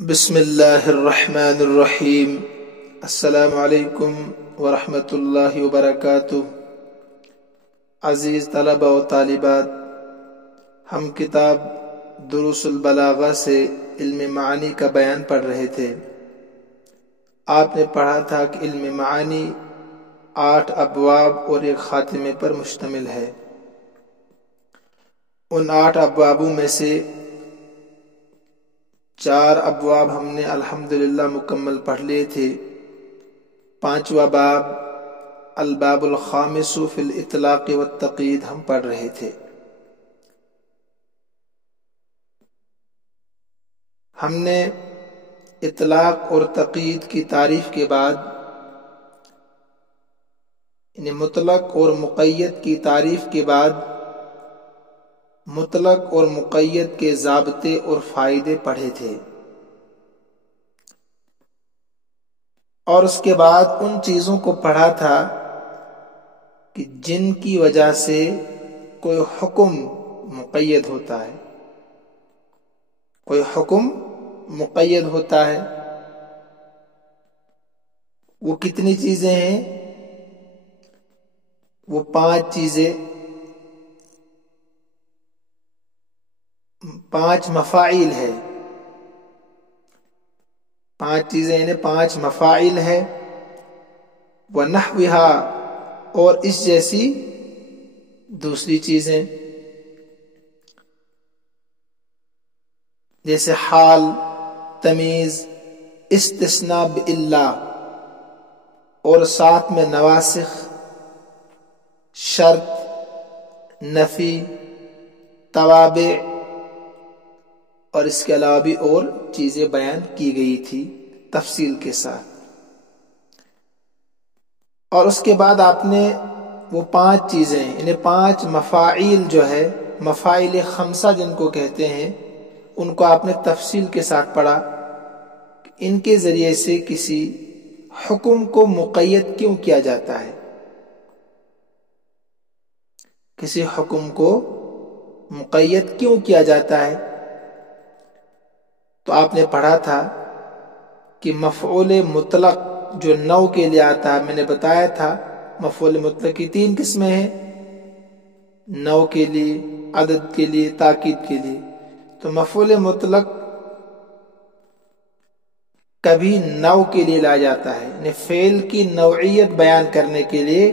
بسم اللہ الرحمن الرحیم۔ السلام علیکم ورحمۃ اللہ وبرکاتہ۔ عزیز طلبہ و طالبات، ہم کتاب دروس البلاغہ سے علم معانی کا بیان پڑھ رہے تھے۔ آپ نے پڑھا تھا کہ علم معانی 8 ابواب اور ایک خاتمے پر مشتمل ہے۔ ان 8 ابوابوں میں سے 4 ابواب ہم نے الحمدللہ مکمل پڑھ لیے تھے۔ 5واں باب الباب الخامس فی الاطلاق والتقیید ہم پڑھ رہے تھے۔ ہم نے اطلاق اور تقیید کی تعریف کے بعد یعنی مطلق اور مقید کی تعریف کے بعد مطلق اور مقید کے ضابطے اور فائدے پڑھے تھے، اور اس کے بعد ان چیزوں کو پڑھا تھا کہ جن کی وجہ سے کوئی حکم مقید ہوتا ہے۔ کوئی حکم مقید ہوتا ہے، وہ کتنی چیزیں ہیں؟ وہ 5 چیزیں، 5 مفاعیل ہے۔ 5 چیزیں یعنی 5 مفاعیل ہے۔ وَنَحْوِهَا، اور اس جیسی دوسری چیزیں، جیسے حال، تمیز، استثناء بِإِلَّا، اور ساتھ میں نواسخ، شرط، نفی، توابع، اور اس کے علاوہ بھی اور چیزیں بیان کی گئی تھی تفصیل کے ساتھ۔ اور اس کے بعد آپ نے وہ 5 چیزیں یعنی 5 مفاعیل جو ہے، مفاعیل خمسہ جن کو کہتے ہیں، ان کو آپ نے تفصیل کے ساتھ پڑھا۔ ان کے ذریعے سے کسی حکم کو مقید کیوں کیا جاتا ہے، کسی حکم کو مقید کیوں کیا جاتا ہے۔ تو آپ نے پڑھا تھا کہ مفعول مطلق جو نو کے لیے آتا ہے، میں نے بتایا تھا مفعول مطلق کی 3 قسمیں ہیں، نو کے لیے، عدد کے لیے، تاکید کے لیے۔ تو مفعول مطلق کبھی نو کے لیے لایا جاتا ہے، یعنی فعل کی نوعیت بیان کرنے کے لیے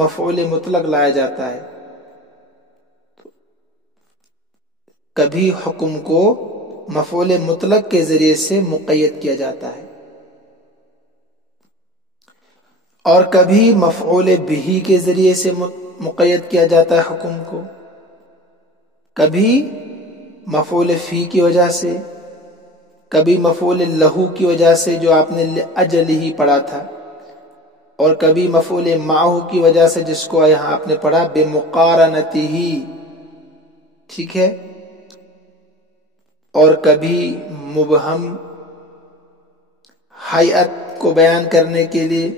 مفعول مطلق لایا جاتا ہے۔ کبھی حکم کو مفعول مطلق کے ذریعے سے مقید کیا جاتا ہے، اور کبھی مفعول بہ کے ذریعے سے مقید کیا جاتا ہے حکم کو، کبھی مفعول فی کی وجہ سے، کبھی مفعول لہو کی وجہ سے جو آپ نے لأجلہ پڑھا تھا، اور کبھی مفعول معہ کی وجہ سے جس کو یہاں آپ نے پڑھا بمقارنتہ، ٹھیک ہے، اور کبھی مبہم حیات کو بیان کرنے کے لیے،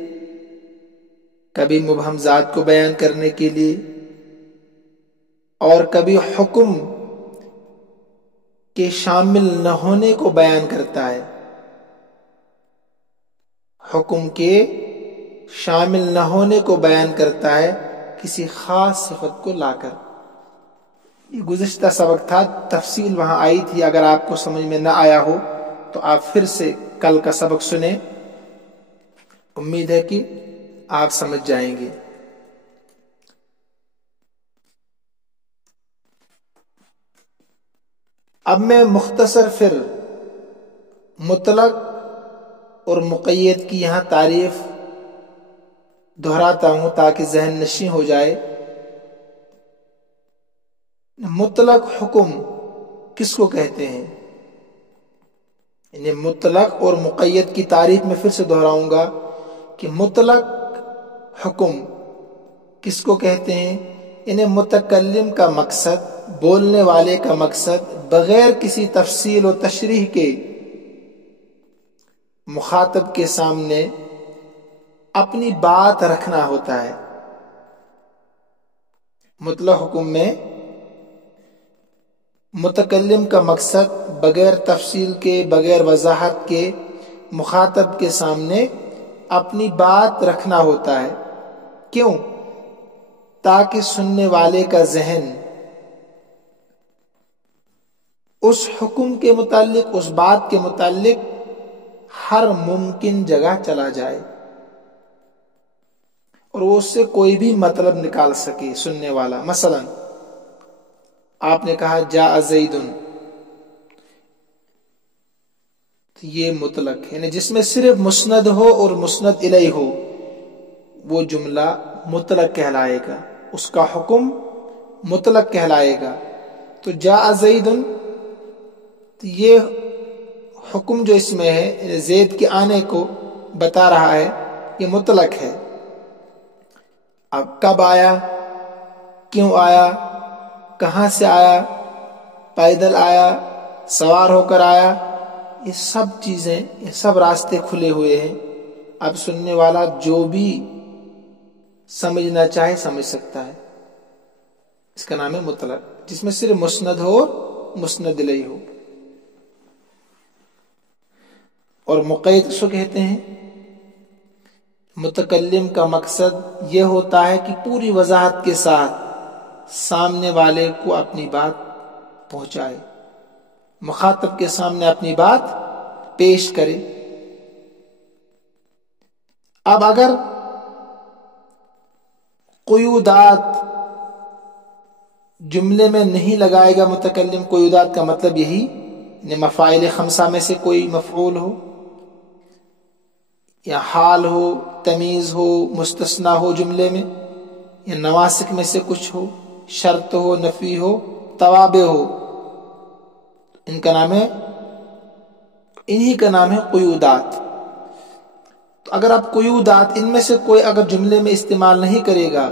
کبھی مبہم ذات کو بیان کرنے کے لیے، اور کبھی حکم کے شامل نہ ہونے کو بیان کرتا ہے، حکم کے شامل نہ ہونے کو بیان کرتا ہے کسی خاص صفت کو لا کر۔ یہ گزشتہ سبق تھا، تفصیل وہاں آئی تھی، اگر آپ کو سمجھ میں نہ آیا ہو تو آپ پھر سے کل کا سبق سنیں، امید ہے کہ آپ سمجھ جائیں گے۔ اب میں مختصر پھر مطلق اور مقید کی یہاں تعریف دہراتا ہوں تاکہ ذہن نشین ہو جائے۔ مطلق حکم کس کو کہتے ہیں؟ یعنی مطلق اور مقید کی تعریف میں پھر سے دہراؤں گا کہ مطلق حکم کس کو کہتے ہیں؟ یعنی متکلم کا مقصد، بولنے والے کا مقصد بغیر کسی تفصیل و تشریح کے مخاطب کے سامنے اپنی بات رکھنا ہوتا ہے۔ مطلق حکم میں متکلم کا مقصد بغیر تفصیل کے، بغیر وضاحت کے مخاطب کے سامنے اپنی بات رکھنا ہوتا ہے۔ کیوں؟ تاکہ سننے والے کا ذہن اس حکم کے متعلق، اس بات کے متعلق ہر ممکن جگہ چلا جائے اور وہ اس سے کوئی بھی مطلب نکال سکے سننے والا۔ مثلا آپ نے کہا جاء زید، یہ مطلق یعنی جس میں صرف مسند ہو اور مسند الیہ ہو، وہ جملہ مطلق کہلائے گا، اس کا حکم مطلق کہلائے گا۔ تو جاء زید، تو یہ حکم جو اس میں ہے یعنی زید کے آنے کو بتا رہا ہے، یہ مطلق ہے۔ اب کب آیا، کیوں آیا، کہاں سے آیا، پیدل آیا، سوار ہو کر آیا، یہ سب چیزیں، یہ سب راستے کھلے ہوئے ہیں۔ اب سننے والا جو بھی سمجھنا چاہے سمجھ سکتا ہے۔ اس کا نام ہے مطلق، جس میں صرف مسند ہو اور مسند الیہ ہو۔ اور مقید اس کو کہتے ہیں، متکلم کا مقصد یہ ہوتا ہے کہ پوری وضاحت کے ساتھ سامنے والے کو اپنی بات پہنچائے، مخاطب کے سامنے اپنی بات پیش کرے۔ اب اگر قیودات جملے میں نہیں لگائے گا متکلم، قیودات کا مطلب یہی مفاعل خمسہ میں سے کوئی مفعول ہو، یا حال ہو، تمیز ہو، مستثنی ہو جملے میں، یا نواسک میں سے کچھ ہو، شرط ہو، نفی ہو، توابع ہو، ان کا نام ہے، انہی کا نام ہے قیودات۔ تو اگر آپ قیودات ان میں سے کوئی اگر جملے میں استعمال نہیں کرے گا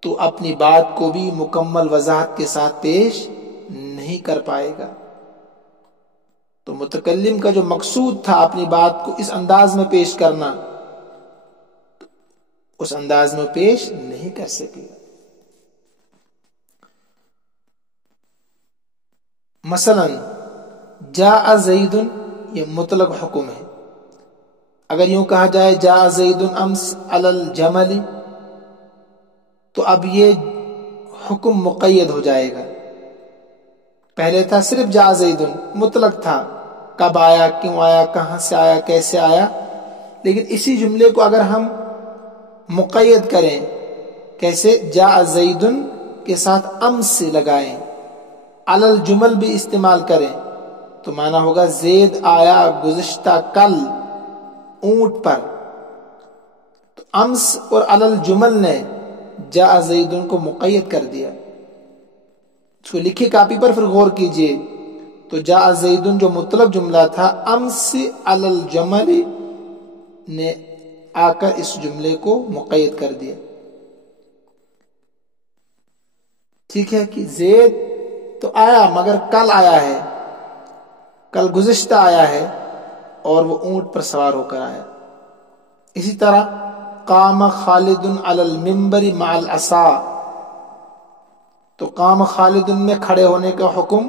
تو اپنی بات کو بھی مکمل وضاحت کے ساتھ پیش نہیں کر پائے گا۔ تو متکلم کا جو مقصود تھا اپنی بات کو اس انداز میں پیش کرنا، اس انداز میں پیش نہیں کر سکے گا۔ مثلا جاء زید، یہ مطلق حکم ہے۔ اگر یوں کہا جائے جاء زید امس علی الجمل، تو اب یہ حکم مقید ہو جائے گا۔ پہلے تھا صرف جاء زید، مطلق تھا، کب آیا، کیوں آیا، کہاں سے آیا، کیسے آیا۔ لیکن اسی جملے کو اگر ہم مقید کریں، کیسے، جاء زید کے ساتھ امس سے لگائیں، علی الجمل بھی استعمال کریں، تو معنی ہوگا زید آیا گزشتہ کل اونٹ پر۔ تو امس اور علی الجمل نے جاء زید کو مقید کر دیا۔ اس کو لکھی کاپی پر پھر غور کیجئے، تو جاء زید جو مطلق جملہ تھا، امس علی الجمل نے آ کر اس جملے کو مقید کر دیا۔ ٹھیک ہے کہ زید تو آیا مگر کل آیا ہے، کل گزشتہ آیا ہے، اور وہ اونٹ پر سوار ہو کر آیا۔ اسی طرح قام خالد علی المنبر مع العصا، تو قام خالد میں کھڑے ہونے کا حکم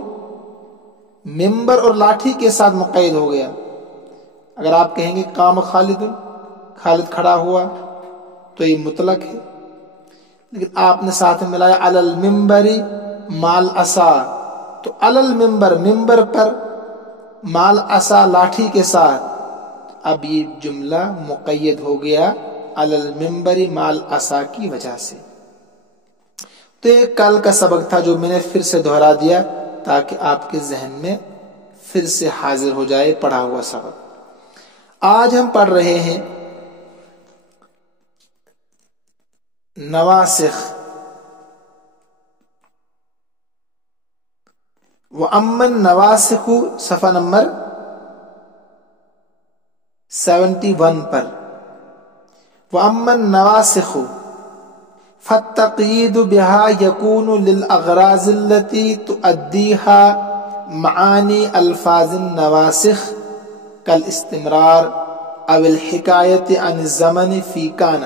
منبر اور لاٹھی کے ساتھ مقید ہو گیا۔ اگر آپ کہیں گے قام خالد، خالد کھڑا ہوا، تو یہ مطلق ہے، لیکن آپ نے ساتھ میں ملایا علی المنبر مع العصا، تو علی المنبر، منبر پر، مع العصا لاٹھی کے ساتھ، اب یہ جملہ مقید ہو گیا علی المنبر مع العصا کی وجہ سے۔ تو یہ کل کا سبق تھا جو میں نے پھر سے دہرا دیا تاکہ آپ کے ذہن میں پھر سے حاضر ہو جائے پڑھا ہوا سبق۔ آج ہم پڑھ رہے ہیں نواسخ۔ وَأَمَّا النَّوَاسِخُ صفحہ نمبر 71 پر۔ وَأَمَّا النَّوَاسِخُ فَالتَّقْيِيدُ بِهَا يَكُونُ لِلْأَغْرَاضِ الَّتِي تُؤَدِّيهَا معاني الفاظ النواسخ كالاستمرار او الحكاية عن الزمن في كان۔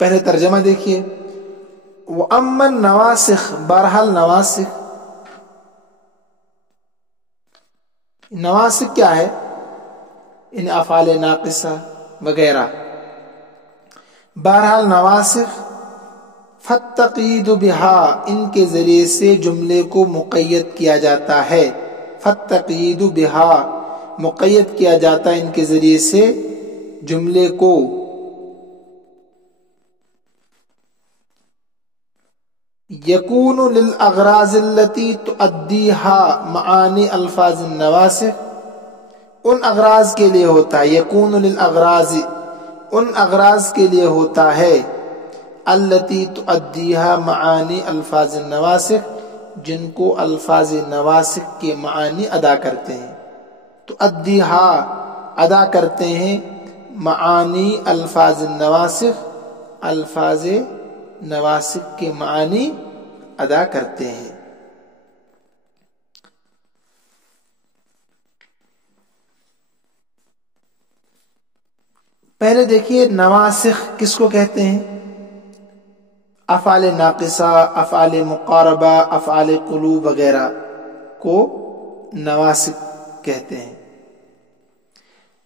پہلے ترجمہ دیکھیے، وَأَمَّا النَّوَاسِخ، بہرحال نواسخ، نواسخ کیا ہے؟ ان افعال ناقصہ وغیرہ، بہرحال نواسخ، فَالتَّقْیِیدُ بِہَا، ان کے ذریعے سے جملے کو مقید کیا جاتا ہے، فَالتَّقْیِیدُ بِہَا، مقید کیا جاتا ہے ان کے ذریعے سے جملے کو، یکون للأغراض التي تؤدیها معانی الفاظ النواسخ، ان اغراض کے لیے ہوتا ہے، یکون للأغراض، ان اغراض کے لیے ہوتا ہے، التي تؤدیها معانی الفاظ النواسخ، جن کو الفاظ نواسخ کے معانی ادا کرتے ہیں، تؤدیها، ادا کرتے ہیں، معانی الفاظ النواسخ، الفاظ نواسخ کے معانی ادا کرتے ہیں۔ پہلے دیکھیے نواسخ کس کو کہتے ہیں؟ افعال ناقصہ، افعال مقاربہ، افعال قلوب وغیرہ کو نواسخ کہتے ہیں۔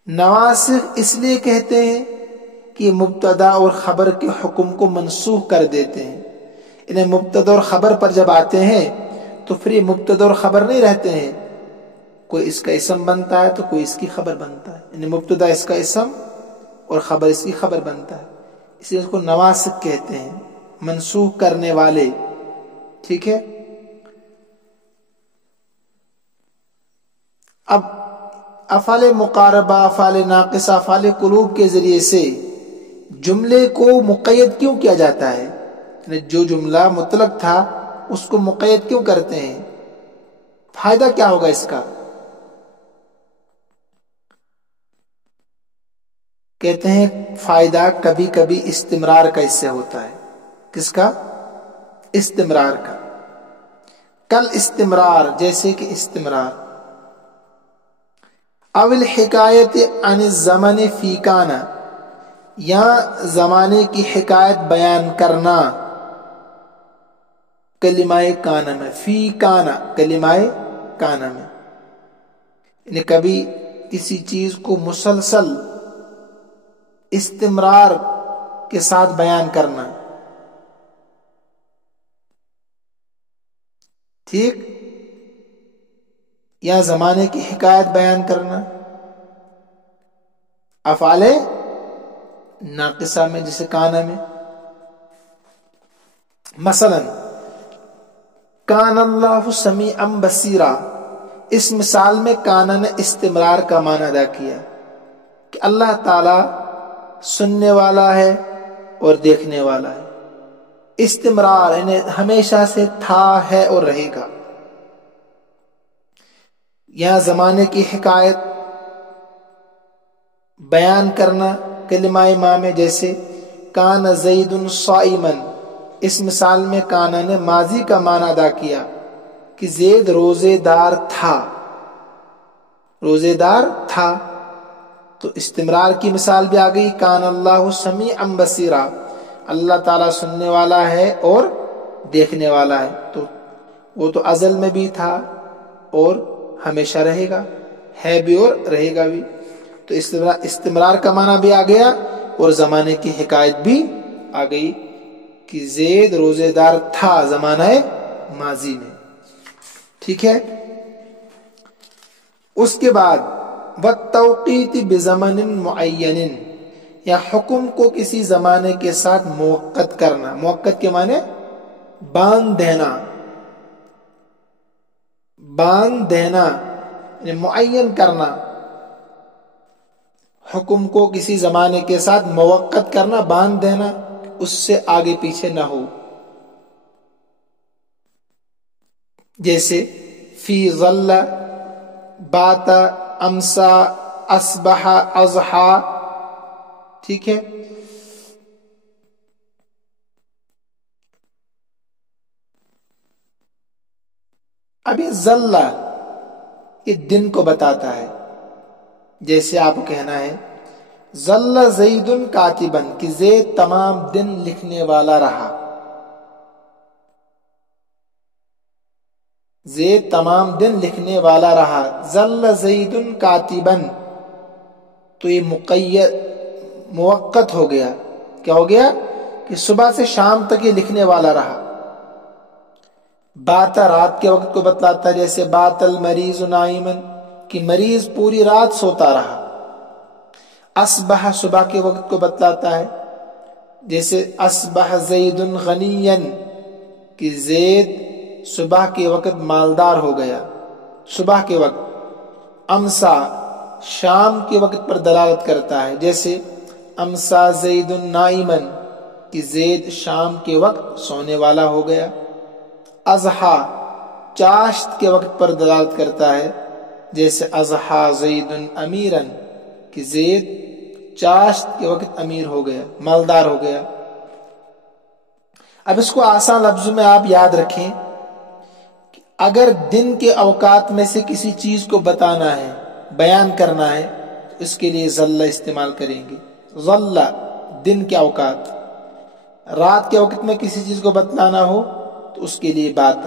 نواسخ اس لیے کہتے ہیں کہ مبتدا اور خبر کے حکم کو منسوخ کر دیتے ہیں، انہیں مبتدا اور خبر پر جب آتے ہیں تو پھر یہ مبتدا اور خبر نہیں رہتے ہیں، کوئی اس کا اسم بنتا ہے تو کوئی اس کی خبر بنتا ہے، انہیں مبتدا اس کا اسم اور خبر اس کی خبر بنتا ہے، اس لیے اس کو نواسخ کہتے ہیں، منسوخ کرنے والے، ٹھیک ہے۔ اب افعال مقاربہ، افعال ناقصہ، افعال قلوب کے ذریعے سے جملے کو مقید کیوں کیا جاتا ہے؟ یعنی جو جملہ مطلق تھا اس کو مقید کیوں کرتے ہیں؟ فائدہ کیا ہوگا اس کا؟ کہتے ہیں فائدہ کبھی کبھی استمرار کا اس سے ہوتا ہے۔ کس کا؟ استمرار کا۔ کل استمرار، جیسے کہ استمرار، او الحکایت عن الزمن فی کان، یا زمانے کی حکایت بیان کرنا کلمہ کانا میں، فی کانا، کلمہ کانا میں، یعنی کبھی کسی چیز کو مسلسل استمرار کے ساتھ بیان کرنا، ٹھیک، یا زمانے کی حکایت بیان کرنا افعال ناقصہ میں، جیسے کانا میں، مثلا کان اللہ سمیعا بصیرا، اس مثال میں کانا نے استمرار کا معنی ادا کیا کہ اللہ تعالی سننے والا ہے اور دیکھنے والا ہے، استمرار یعنی ہمیشہ سے تھا، ہے اور رہے گا۔ یہاں زمانے کی حکایت بیان کرنا کلمہ ما میں، جیسے کان زید صائما، اس مثال میں کانا نے ماضی کا معنی ادا کیا کہ زید روزے دار تھا، روزے دار تھا، تو استمرار کی مثال بھی آ گئی، کان اللہ سمیعا بصیرا، اللہ تعالیٰ سننے والا ہے اور دیکھنے والا ہے، تو وہ تو ازل میں بھی تھا اور ہمیشہ رہے گا، ہے بھی اور رہے گا بھی، تو استمرار کا معنی بھی آ گیا اور زمانے کی حکایت بھی آ گئی کہ زید روزے دار تھا زمانہ ماضی میں، ٹھیک ہے۔ اس کے بعد والتوقیت بزمن معین، یا حکم کو کسی زمانے کے ساتھ موقت کرنا، موقت کے معنی باندھ دینا، باندھ دینا یعنی معین کرنا، حکم کو کسی زمانے کے ساتھ موقت کرنا، باندھ دینا، اس سے آگے پیچھے نہ ہو، جیسے فی ظل، بات، امسا، اصبح، اضحا، ٹھیک ہے۔ اب یہ ظل یہ دن کو بتاتا ہے، جیسے آپ کو کہنا ہے ظل زید کاتبا کہ زید تمام دن لکھنے والا رہا. زید تمام دن لکھنے والا رہا. ظل زید کاتبا تو یہ مقید موقت ہو گیا. کیا ہو گیا کہ صبح سے شام تک یہ لکھنے والا رہا. بات رات کے وقت کو بتلاتا ہے، جیسے بات المریض نائما کہ مریض پوری رات سوتا رہا. اصبح صبح کے وقت کو بتلاتا ہے، جیسے اصبح زید غنیا کہ زید صبح کے وقت مالدار ہو گیا صبح کے وقت. امسا شام کے وقت پر دلالت کرتا ہے، جیسے امسا زید نائما کہ زید شام کے وقت سونے والا ہو گیا. اضحا چاشت کے وقت پر دلالت کرتا ہے، جیسے اضحا زید امیرا کہ زید چاشت کے وقت امیر ہو گیا، مالدار ہو گیا. اب اس کو آسان لفظوں میں آپ یاد رکھیں کہ اگر دن کے اوقات میں سے کسی چیز کو بتانا ہے، بیان کرنا ہے، تو اس کے لیے ظل استعمال کریں گے. ظل دن کے اوقات. رات کے وقت میں کسی چیز کو بتلانا ہو تو اس کے لیے بات.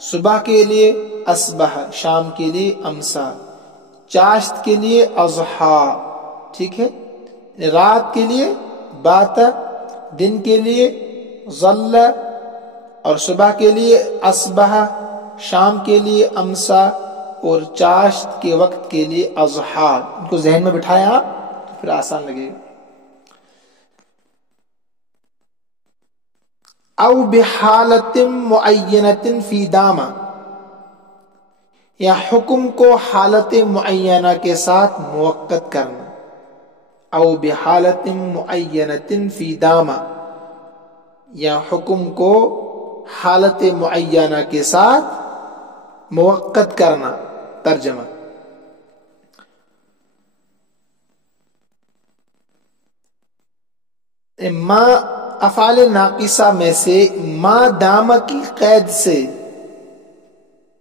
صبح کے لیے اصبح، شام کے لیے امسا، چاشت کے لیے اضحا. ٹھیک ہے، رات کے لیے بات، دن کے لیے ظل، اور صبح کے لیے اصبح، شام کے لیے امسا، اور چاشت کے وقت کے لیے اضحا. ان کو ذہن میں بٹھایا آپ تو پھر آسان لگے گا. او بحالت معینت فی داما یا حکم کو حالت معینہ کے ساتھ موقت کرنا. او بحالت معینت فی داما یا حکم کو حالت معینہ کے ساتھ موقت کرنا. ترجمہ: ما افعال ناقصہ میں سے ما دامہ کی قید سے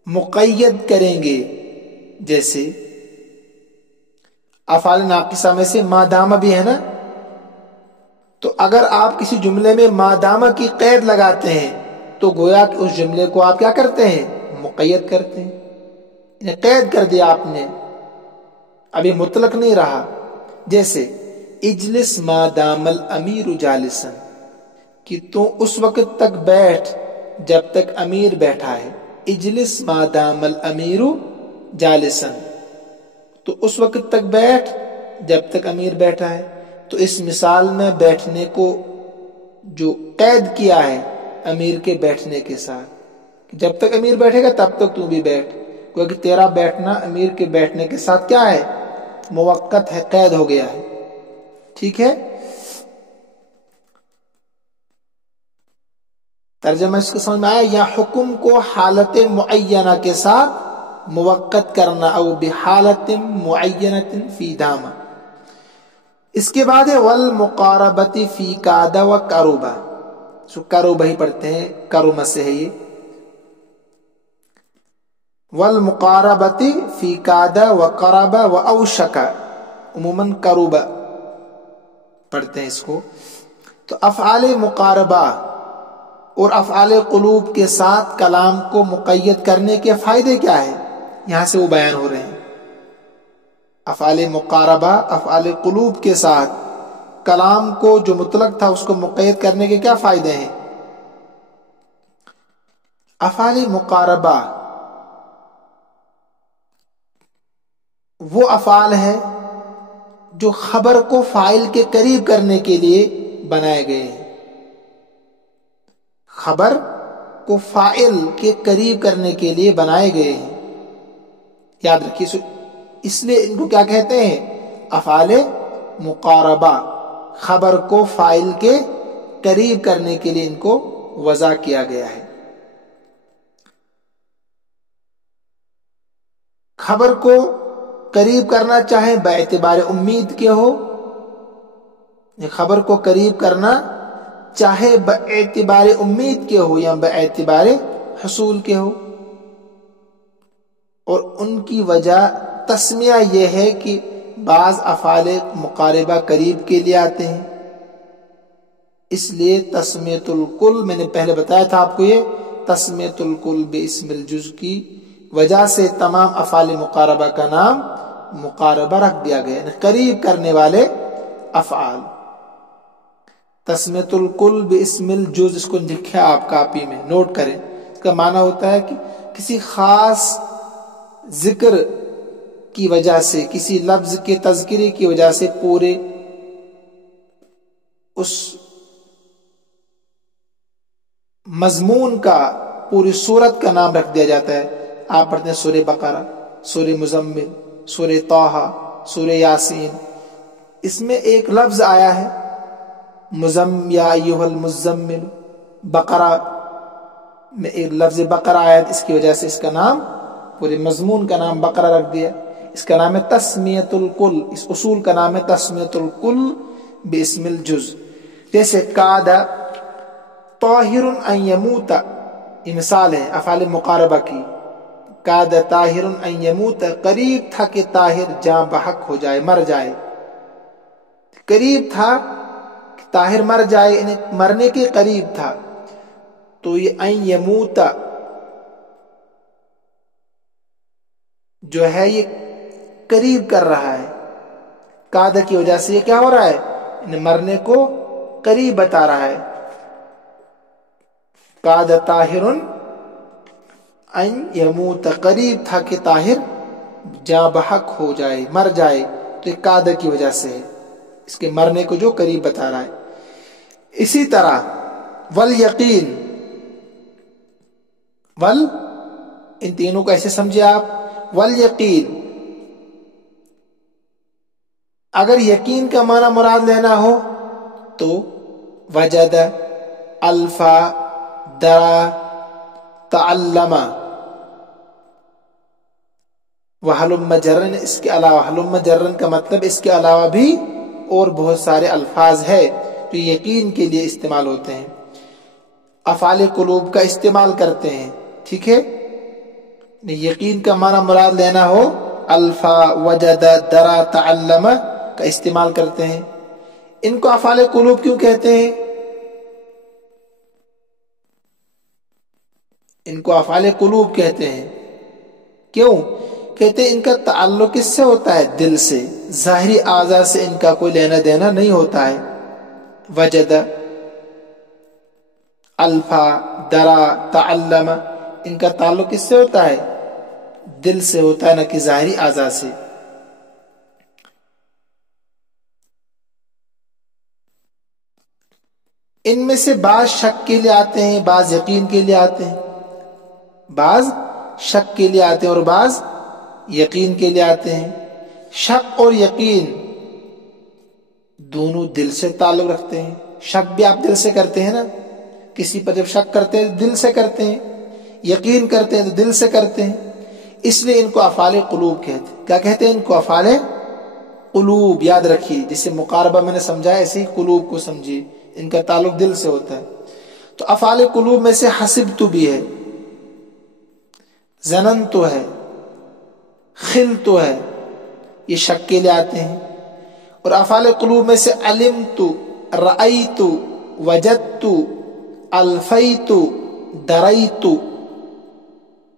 مقید کریں گے. جیسے افعال ناقصہ میں سے ما دامہ بھی ہے نا، تو اگر آپ کسی جملے میں ما دامہ کی قید لگاتے ہیں تو گویا کہ اس جملے کو آپ کیا کرتے ہیں؟ مقید کرتے ہیں. قید کر دیا آپ نے، ابھی مطلق نہیں رہا. جیسے اجلس ما دام الامیر جالسا کہ تو اس وقت تک بیٹھ جب تک امیر بیٹھا ہے. اجلس ما دام الامیر جالسا تو اس وقت تک بیٹھ جب تک امیر بیٹھا ہے. تو اس مثال میں بیٹھنے کو جو قید کیا ہے امیر کے بیٹھنے کے ساتھ، جب تک امیر بیٹھے گا تب تک تو بھی بیٹھ، کیونکہ تیرا بیٹھنا امیر کے بیٹھنے کے ساتھ کیا ہے؟ موقت ہے، قید ہو گیا ہے. ٹھیک ہے، ترجمہ اس کو سمجھ میں آیا؟ یا حکم کو حالت معینہ کے ساتھ موقت کرنا. او بحالت معینت فی دامہ. اس کے بعد ہے والمقاربت فی کاد و قربہ. قربہ ہی پڑھتے ہیں، کرم سے ہے یہ. والمقاربت فی کاد و قربہ و اوشک، عموماً قربہ پڑھتے ہیں اس کو. تو افعال مقاربہ اور افعال قلوب کے ساتھ کلام کو مقید کرنے کے فائدے کیا ہیں؟ یہاں سے وہ بیان ہو رہے ہیں. افعال مقاربہ، افعال قلوب کے ساتھ کلام کو جو مطلق تھا اس کو مقید کرنے کے کیا فائدے ہیں؟ افعال مقاربہ وہ افعال ہیں جو خبر کو فاعل کے قریب کرنے کے لیے بنائے گئے ہیں. خبر کو فاعل کے قریب کرنے کے لیے بنائے گئے ہیں. یاد رکھیے، اس لیے ان کو کیا کہتے ہیں؟ افعال مقاربہ. خبر کو فاعل کے قریب کرنے کے لیے ان کو وضع کیا گیا ہے. خبر کو قریب کرنا چاہے باعتبار امید کے ہو، خبر کو قریب کرنا چاہے باعتبار امید کے ہو یا باعتبار حصول کے ہو. اور ان کی وجہ تسمیہ یہ ہے کہ بعض افعال مقاربہ قریب کے لیے آتے ہیں، اس لیے تسمیۃ الکل، میں نے پہلے بتایا تھا آپ کو، یہ تسمیۃ الکل باسم الجز کی وجہ سے تمام افعال مقاربہ کا نام مقاربہ رکھ دیا گیا، یعنی قریب کرنے والے افعال۔ تسمیۃ الکل باسم الجز، اس کو لکھیں آپ کاپی میں، نوٹ کریں۔ اس کا معنی ہوتا ہے کہ کسی خاص ذکر کی وجہ سے، کسی لفظ کے تذکرے کی وجہ سے پورے اس مضمون کا، پوری سورت کا نام رکھ دیا جاتا ہے۔ آپ پڑھتے ہیں سورہ بقرہ، سورہ مزمل، سورہ طٰہٰ، سورہ یاسین، اس میں ایک لفظ آیا ہے یا ایھا المزمل، بقرہ میں ایک لفظ بقرہ آیا ہے، اس کی وجہ سے اس کا نام، پورے مضمون کا نام بقرہ رکھ دیا۔ اس کا نام ہے تسمیۃ الکل، اس اصول کا نام ہے تسمیۃ الکل باسم الجز۔ جیسے کاد طاہر ان یموت، یہ مثال ہے افعال مقاربہ کی۔ کاد طاہر ان یموت، قریب تھا کہ طاہر جاں بحق ہو جائے، مر جائے، قریب تھا کہ طاہر مر جائے، یعنی مرنے کے قریب تھا۔ تو یہ ان یموت جو ہے یہ قریب کر رہا ہے، کاد کی وجہ سے یہ کیا ہو رہا ہے، یعنی مرنے کو قریب بتا رہا ہے۔ کاد طاہر ان یموت، قریب تھا کہ طاہر جاں بحق ہو جائے، مر جائے، تو یہ کاد کی وجہ سے ہے، اس کے مرنے کو جو قریب بتا رہا ہے۔ اسی طرح والیقین، ان تینوں کو ایسے سمجھے آپ، والیقین، اگر یقین کا معنی مراد لینا ہو تو وجد، الفا، درا، تعلم، وحلم جرن، اس کے علاوہ حلم جرن کا مطلب اس کے علاوہ بھی اور بہت سارے الفاظ ہے جو یقین کے لیے استعمال ہوتے ہیں، افعال قلوب کا استعمال کرتے ہیں، ٹھیک ہے۔ یقین کا معنی مراد لینا ہو، الفا، وجد، درا، تعلم کا استعمال کرتے ہیں۔ ان کو افعال قلوب کیوں کہتے ہیں؟ ان کو افعال قلوب کہتے ہیں، کیوں کہتے ہیں؟ ان کا تعلق کس سے ہوتا ہے؟ دل سے، ظاہری اعضاء سے ان کا کوئی لینا دینا نہیں ہوتا ہے۔ وجد، الفا، درا، تعلم، ان کا تعلق کس سے ہوتا ہے؟ دل سے ہوتا ہے، نہ کہ ظاہری اعضاء سے۔ ان میں سے بعض شک کے لیے آتے ہیں، بعض یقین کے لیے آتے ہیں، بعض شک کے لیے آتے ہیں اور بعض یقین کے لیے آتے ہیں۔ شک اور یقین دونوں دل سے تعلق رکھتے ہیں۔ شک بھی آپ دل سے کرتے ہیں نا، کسی پر جب شک کرتے ہیں دل سے کرتے ہیں، یقین کرتے ہیں تو دل سے کرتے ہیں، اس لیے ان کو افعال قلوب کہتے ہیں۔ کیا کہتے ہیں ان کو؟ افعال قلوب، یاد رکھیے، جسے مقاربہ میں نے سمجھا ایسے ہی قلوب کو سمجھیے، ان کا تعلق دل سے ہوتا ہے۔ تو افعال قلوب میں سے حسبت بھی ہے، ظننت ہے، خلت ہے، یہ شک کے لیے آتے ہیں۔ اور افعال قلوب میں سے علمت، رأیت، وجدت، الفیت، دریت،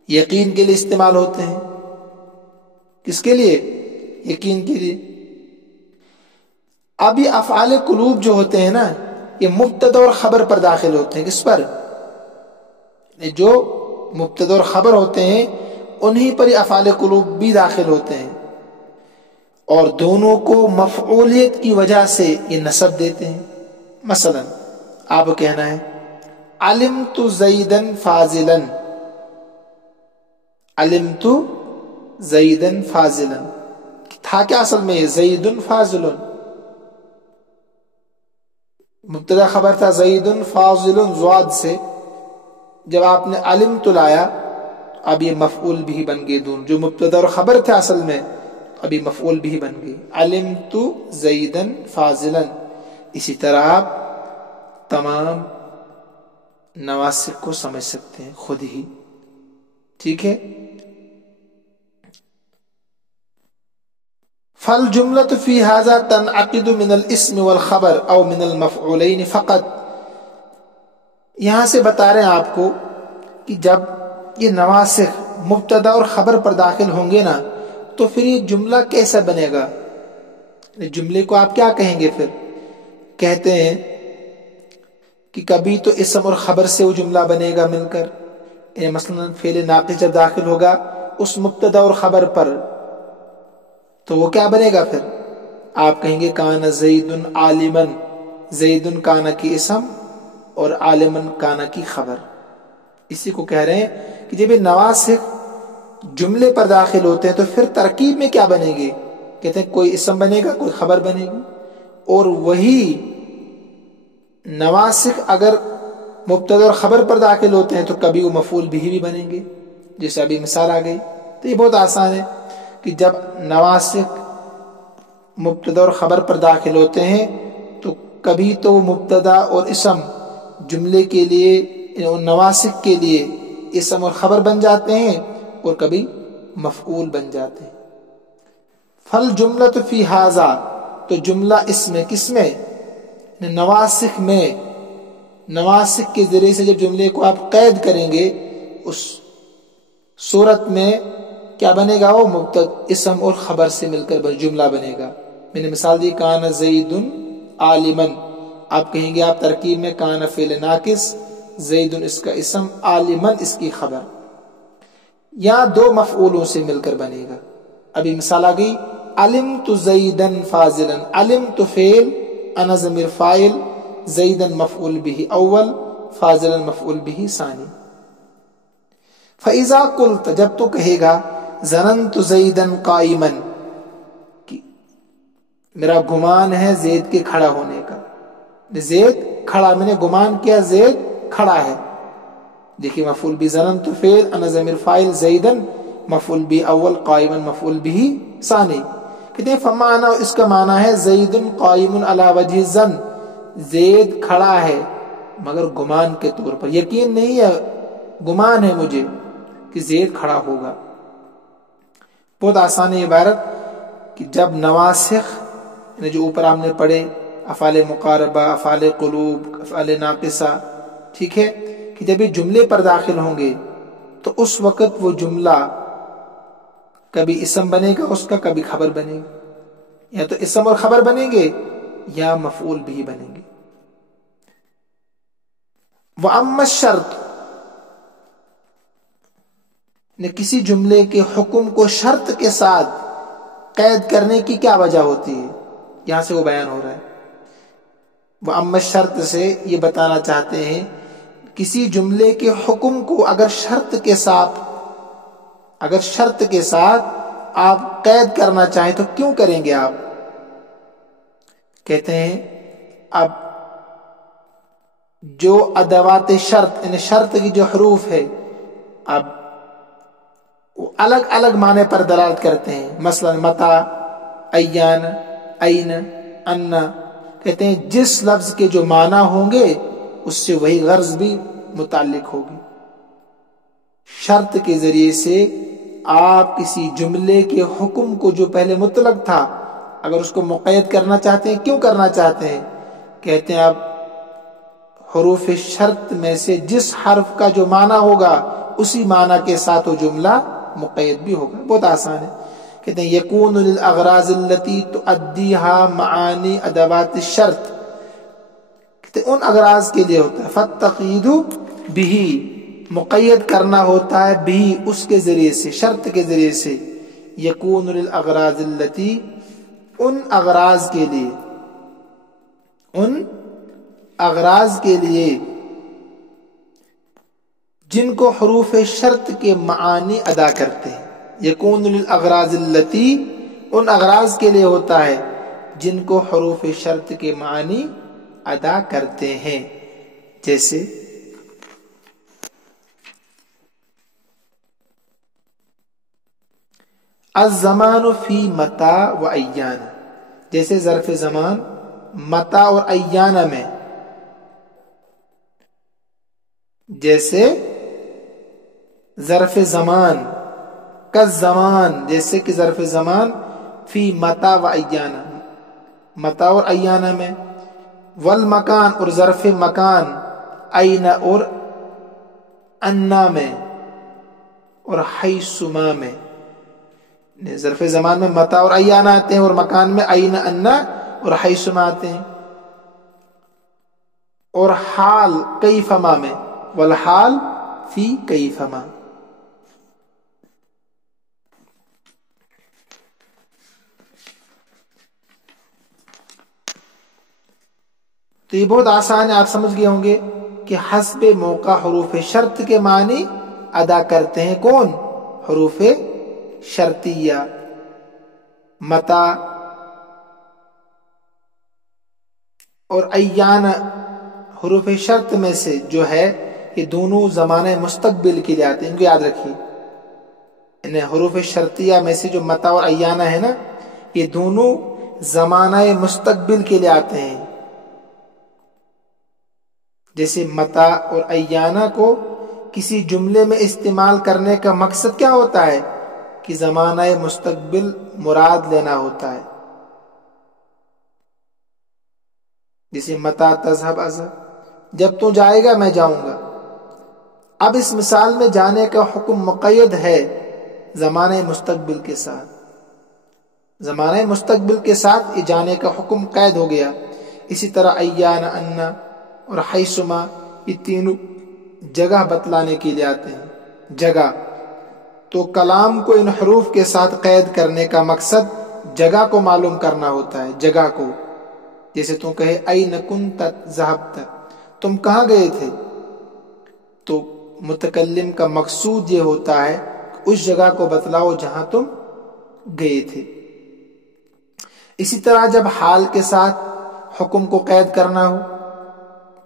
یقین کے لیے استعمال ہوتے ہیں۔ کس کے لیے؟ یقین کے لیے۔ اب یہ افعال قلوب جو ہوتے ہیں نا، یہ مبتدا اور خبر پر داخل ہوتے ہیں۔ کس پر؟ جو مبتدا اور خبر ہوتے ہیں انہی پر یہ افعال قلوب بھی داخل ہوتے ہیں، اور دونوں کو مفعولیت کی وجہ سے یہ نسب دیتے ہیں۔ مثلا آپ کو کہنا ہے علمت زیدا فاضلا، علمت زیدا فاضلا، تھا کیا اصل میں؟ زید فاضل، مبتدا خبر تھا زید فاضل زواد سے، جب آپ نے علمت لایا اب یہ مفعول بھی بن گئے، دونوں جو مبتدا اور خبر تھے اصل میں ابھی مفعول بھی بن گئی، علمت زیدا فاضلا۔ اسی طرح آپ تمام نواسق کو سمجھ سکتے ہیں خود ہی، ٹھیک ہے۔ فالجملة في هذا تنعقد من الاسم والخبر او من المفعولين فقط. یہاں سے بتا رہے ہیں آپ کو کہ جب یہ نواسخ مبتدا اور خبر پر داخل ہوں گے نا تو پھر یہ جملہ کیسا بنے گا؟ جملے کو آپ کیا کہیں گے؟ پھر کہتے ہیں کہ کبھی تو اسم اور خبر سے وہ جملہ بنے گا مل کر، مثلا فعل ناقص جب داخل ہوگا اس مبتدا اور خبر پر تو وہ کیا بنے گا؟ پھر آپ کہیں گے کان زید عالما، زید کانا کی اسم اور عالما کانا کی خبر. اسی کو کہہ رہے ہیں کہ جب یہ نواسخ جملے پر داخل ہوتے ہیں تو پھر ترکیب میں کیا بنے گی؟ کہتے ہیں کوئی اسم بنے گا، کوئی خبر بنے گی، اور وہی نواسخ اگر مبتدا اور خبر پر داخل ہوتے ہیں تو کبھی وہ مفعول بھی بنیں گے، جیسے ابھی مثال آ گئی. تو یہ بہت آسان ہے کہ جب نواسخ مبتدا اور خبر پر داخل ہوتے ہیں تو کبھی تو وہ مبتدا اور اسم جملے کے لیے، نواسخ کے لیے اسم اور خبر بن جاتے ہیں اور کبھی مفعول بن جاتے ہیں. فالجملۃ فی ھذا، تو جملہ اس میں، کس میں؟ نواسخ میں. نواسخ کے ذریعے سے جب جملے کو آپ قید کریں گے اس صورت میں کیا بنے گا؟ وہ مبتدا اسم اور خبر سے مل کر جملہ بنے گا. میں نے مثال دی کان زید عالما، آپ کہیں گے آپ ترکیب میں کان فعل ناقص، زید اس کا اسم، عالما اس کی خبر، یا دو مفعولوں سے مل کر بنے گا. ابھی مثال آ گئی علمت زیدا فاضلا، علمت فعل، انا ضمیر فاعل، زیدا مفعول به اول، فاضلا مفعول به ثانی. فاذا قلت، جب تو کہے گا ظننت زیدا قائما، میرا گمان ہے زید کے کھڑا ہونے کا، زید کھڑا، میں نے گمان کیا زید کھڑا ہے. دیکھیے مفعول بھی ظننت فعل، انا ضمیر فاعل، زیدا مفعول بھی اول، قائما مفعول بھی ثانی. کہتے ہیں فمعنی، اس کا معنی ہے زید قائم علی وجہ الظن، زید کھڑا ہے مگر گمان کے طور پر، یقین نہیں ہے، گمان ہے مجھے کہ زید کھڑا ہوگا. بہت آسان ہے عبارت کہ جب نواسخ جو اوپر آپ نے پڑھے افعال مقاربہ، افعال قلوب، افعال ناقصہ، ٹھیک ہے، کہ جب یہ جملے پر داخل ہوں گے تو اس وقت وہ جملہ کبھی اسم بنے گا اس کا، کبھی خبر بنے گی، یا تو اسم اور خبر بنیں گے یا مفعول بھی بنیں گے. وَأَمَّا الشَّرْطُ، کسی جملے کے حکم کو شرط کے ساتھ قید کرنے کی کیا وجہ ہوتی ہے؟ یہاں سے وہ بیان ہو رہا ہے. وَأَمَّا الشَّرْطُ سے یہ بتانا چاہتے ہیں کسی جملے کے حکم کو اگر شرط کے ساتھ آپ قید کرنا چاہیں تو کیوں کریں گے آپ؟ کہتے ہیں اب جو ادوات شرط، یعنی شرط کی جو حروف ہے، اب وہ الگ الگ معنی پر دلالت کرتے ہیں. مثلا متا، ایان، این، انا، کہتے ہیں جس لفظ کے جو معنی ہوں گے اس سے وہی غرض بھی متعلق ہوگی. شرط کے ذریعے سے آپ کسی جملے کے حکم کو جو پہلے مطلق تھا اگر اس کو مقید کرنا چاہتے ہیں، کیوں کرنا چاہتے ہیں؟ کہتے ہیں آپ حروف شرط میں سے جس حرف کا جو معنی ہوگا اسی معنی کے ساتھ وہ جملہ مقید بھی ہوگا. بہت آسان ہے. کہتے ہیں یکون للاغراض التي تؤديها معانی ادوات الشرط، کہتے ہیں ان اغراض کے لیے ہوتا ہے. فالتقیید به، مقید کرنا ہوتا ہے، بھی اس کے ذریعے سے، شرط کے ذریعے سے. یکون للاغراض التي، ان اغراض کے لیے، ان اغراض کے لیے جن کو حروف شرط کے معانی ادا کرتے ہیں. یکون للاغراض التي، ان اغراض کے لیے ہوتا ہے جن کو حروف شرط کے معنی ادا کرتے ہیں. جیسے الزمان فی متا و ایان، جیسے ظرف زمان متا اور ایانہ میں، جیسے ظرف زمان کا زمان، جیسے کہ ظرف زمان فی متا و ایانا، متا اور ایانا میں، والمکان اور ظرف مکان، این اور انا میں، اور حیثما میں. ظرف زمان میں متا اور ایانا آتے ہیں، اور مکان میں این، انا اور حیثما آتے ہیں. اور حال کیفما میں، والحال فی کیفما. تو یہ بہت آسان ہے، آپ سمجھ گئے ہوں گے کہ حسب موقع حروف شرط کے معنی ادا کرتے ہیں کون؟ حروف شرطیہ. متا اور ایان حروف شرط میں سے جو ہے، یہ دونوں زمانہ مستقبل کے لیے آتے ہیں، ان کو یاد رکھیے. انہیں حروف شرطیہ میں سے جو متا اور ایانا ہے نا، یہ دونوں زمانہ مستقبل کے لیے آتے ہیں. جیسے متا اور ایانا کو کسی جملے میں استعمال کرنے کا مقصد کیا ہوتا ہے؟ کہ زمانہ مستقبل مراد لینا ہوتا ہے. جیسے متا تذهب اذهب، جب تو جائے گا میں جاؤں گا. اب اس مثال میں جانے کا حکم مقید ہے زمانہ مستقبل کے ساتھ. زمانہ مستقبل کے ساتھ یہ جانے کا حکم قید ہو گیا. اسی طرح ایان، انا اور حیثما، یہ تینوں جگہ بتلانے کے لیے آتے ہیں. جگہ تو کلام کو ان حروف کے ساتھ قید کرنے کا مقصد جگہ کو معلوم کرنا ہوتا ہے. جگہ کو، جیسے تم کہے این کنت ذهبت، تم کہاں گئے تھے، تو متکلم کا مقصود یہ ہوتا ہے کہ اس جگہ کو بتلاؤ جہاں تم گئے تھے. اسی طرح جب حال کے ساتھ حکم کو قید کرنا ہو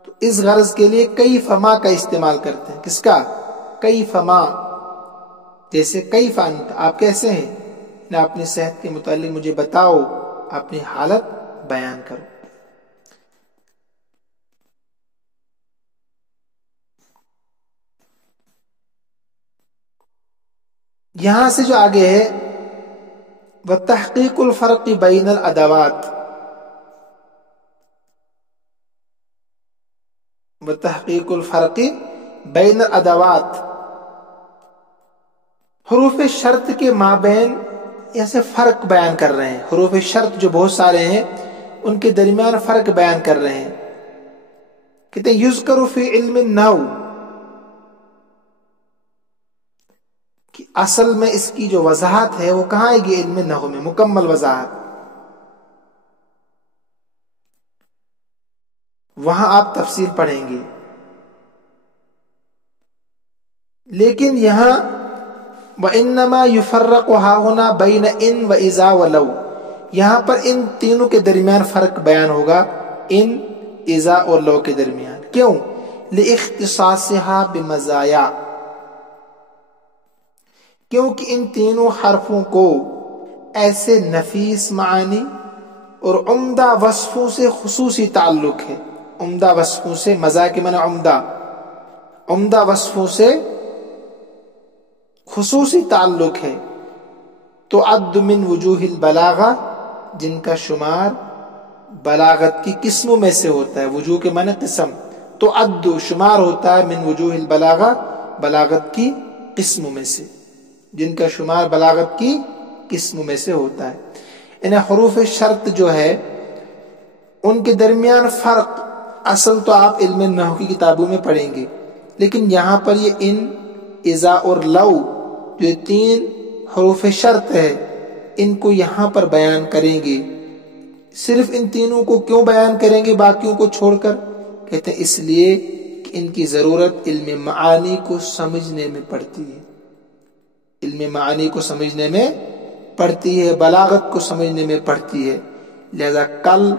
تو اس غرض کے لیے کئی فما کا استعمال کرتے ہیں. کس کا؟ کئی فما. جیسے کئی فانت، آپ کیسے ہیں، نہ اپنی صحت کے متعلق مجھے بتاؤ، اپنی حالت بیان کرو. یہاں سے جو آگے ہے وَتَحْقِيقُ الْفَرْقِ بَيْنَ الْأَدَوَاتِ، وَتَحْقِيقُ الْفَرْقِ بَيْنَ الْأَدَوَاتِ، حروف شرط کے مابین ایسے فرق بیان کر رہے ہیں. حروف شرط جو بہت سارے ہیں ان کے درمیان فرق بیان کر رہے ہیں. کہتے ہیں یذکر فی علم النحو، کہ اصل میں اس کی جو وضاحت ہے وہ کہاں آئے گی؟ علم نحو میں، مکمل وضاحت. وہاں آپ تفصیل پڑھیں گے. لیکن یہاں وَإِنَّمَا يُفَرَّقُ هَاهُنَا بَيْنَ إِن وَإِذَا وَلَوْ، یہاں پر ان تینوں کے درمیان فرق بیان ہوگا، ان، اذا اور لو کے درمیان. کیوں؟ لِاخْتِصَاصِهَا بِمَزَايَا، کیونکہ ان تینوں حرفوں کو ایسے نفیس معانی اور عمدہ وصفوں سے خصوصی تعلق ہے. عمدہ وصفوں سے، مزا کے معنی عمدہ، عمدہ وصفوں سے خصوصی تعلق ہے. تو عد من وجوہ البلاغہ، جن کا شمار بلاغت کی قسموں میں سے ہوتا ہے. وجوہ کے معنی قسم، تو عد شمار ہوتا ہے من وجوہ البلاغہ، بلاغت کی قسموں میں سے، جن کا شمار بلاغت کی قسموں میں سے ہوتا ہے. انہیں حروف شرط جو ہے ان کے درمیان فرق اصل تو آپ علم نحو کی کتابوں میں پڑھیں گے، لیکن یہاں پر یہ ان، اذا اور لو جو تین حروف شرط ہے ان کو یہاں پر بیان کریں گے. صرف ان تینوں کو کیوں بیان کریں گے باقیوں کو چھوڑ کر؟ کہتے ہیں اس لیے کہ ان کی ضرورت علم معانی کو سمجھنے میں پڑتی ہے. علم معانی کو سمجھنے میں پڑتی ہے، بلاغت کو سمجھنے میں پڑتی ہے. لہذا کل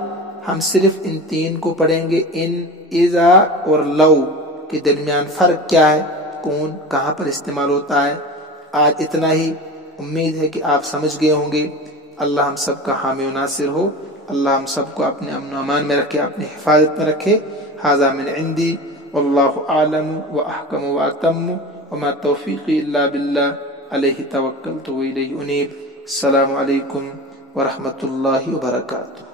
ہم صرف ان تین کو پڑھیں گے، ان، اذا اور لو کے درمیان فرق کیا ہے، کون کہاں پر استعمال ہوتا ہے. آج اتنا ہی، امید ہے کہ آپ سمجھ گئے ہوں گے. اللہ ہم سب کا حامی و ناصر ہو. اللہ ہم سب کو اپنے امن و امان میں رکھے، اپنی حفاظت میں رکھے. ھذا من عندی واللہ اعلم واحکم واتم وما توفیقی الا باللہ علیہ توکلت والیہ انیب. السلام علیکم ورحمۃ اللہ وبرکاتہ۔